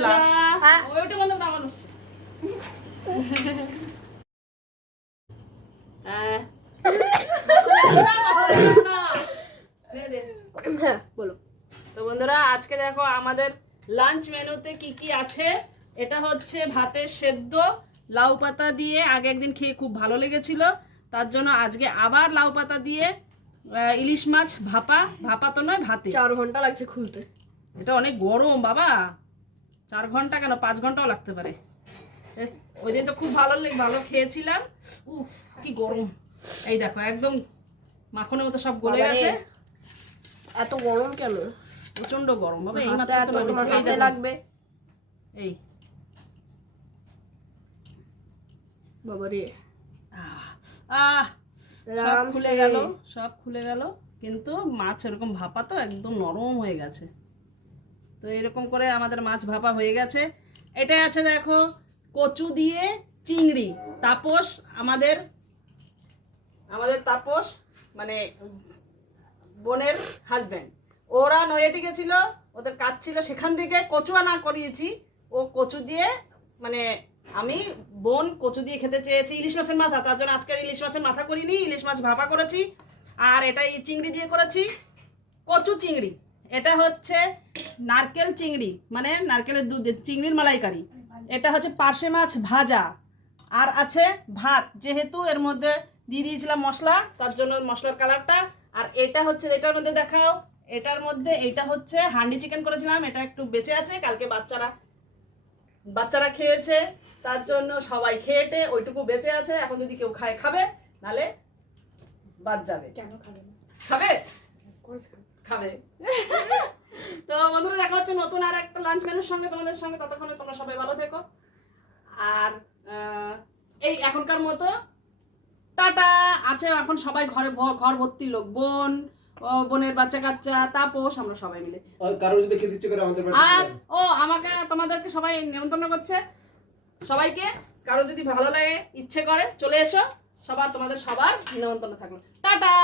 শুনলাম ওইটা বন্ধ করে আমার আসছে হ্যাঁ বলো। তো বন্ধুরা আজকে দেখো আমাদের লাঞ্চ মেনুতে কি কি আছে। এটা হচ্ছে ভাতের সেদ্ধ লাউ পাতা দিয়ে, আগে একদিন খেয়ে খুব ভালো লেগেছিল, তার জন্য আজকে আবার লাউ পাতা দিয়ে ইলিশ মাছ ভাপা। ভাপা তো নয়, ভাতে। 4 ঘন্টা লাগছে খুলতে। এটা অনেক গরম বাবা, 4 ঘন্টা কেন 5 ঘন্টাও লাগতে পারে। ওই দিন তো খুব ভালো খেয়েছিলাম। কি গরম, এই দেখো একদম মাখনের মতো সব গলে গেছে। এত গরম কেন? প্রচন্ড গরম বাবা, এই হাতে মাত্র তো তোমার নামিয়েছি। এই হাতে দেখো, লাগবে এই বাবা রে। আহ সব আরামসে। খুলে গেল, সব খুলে গেল, কিন্তু মাছ এরকম ভাপা তো একদম নরম হয়ে গেছে। তো এরকম করে আমাদের মাছ ভাপা হয়ে গেছে। এটা আছে দেখো কচু দিয়ে চিংড়ি। তাপস আমাদের তাপস মানে বোনের হাজব্যান্ড, ওরা নয়াটি গেছিল, ওদের কাজ ছিল, সেখান থেকে কচু আনা করিয়েছি। ও কচু দিয়ে মানে আমি বোন কচু দিয়ে খেতে চেয়েছি ইলিশ মাছের মাথা, তার জন্য আজকের ইলিশ মাছের মাথা করিনি, ইলিশ মাছ ভাপা করেছি। আর এটা এই চিংড়ি দিয়ে করেছি, কচু চিংড়ি। এটা হচ্ছে নারকেল চিংড়ি, মানে নারকেলের দুধ চিংড়ির মালাইকারি। এটা হচ্ছে পার্শে মাছ ভাজা। আর আছে ভাত, যেহেতু এর মধ্যে দিয়ে দিয়েছিলাম মশলা, তার জন্য মশলার কালারটা। আর এটা হচ্ছে, এটার মধ্যে দেখাও, এটার মধ্যে এটা হচ্ছে হান্ডি চিকেন করেছিলাম, এটা একটু বেঁচে আছে, কালকে বাচ্চারা খেয়েছে, তার জন্য সবাই খেয়েটে ওইটুকু বেঁচে আছে। এখন যদি কেউ খায় খাবে, নালে বাদ যাবে। কেন খাবে না? খাবে খাবে তো বন্ধুরা দেখা হচ্ছে নতুন আর একটা লাঞ্চ মেনুর সঙ্গে তোমাদের সঙ্গে। ততক্ষণে তোমরা সবাই ভালো থেকো। আর এই এখনকার মতো টাটা। আছে এখন সবাই ঘর ভর্তি লোক, বোন, বোনের বাচ্চা কাচ্চা, তাপস, আমরা সবাই মিলে। কারো যদি খেতে ইচ্ছে করে আমাদের আর আমাকে তোমাদেরকে সবাই নেমন্তন্ন করছে, সবাইকে। কারো যদি ভালো লাগে ইচ্ছে করে চলে এসো, তোমাদের সবার নেমন্তন্ন থাকলো। টাটা।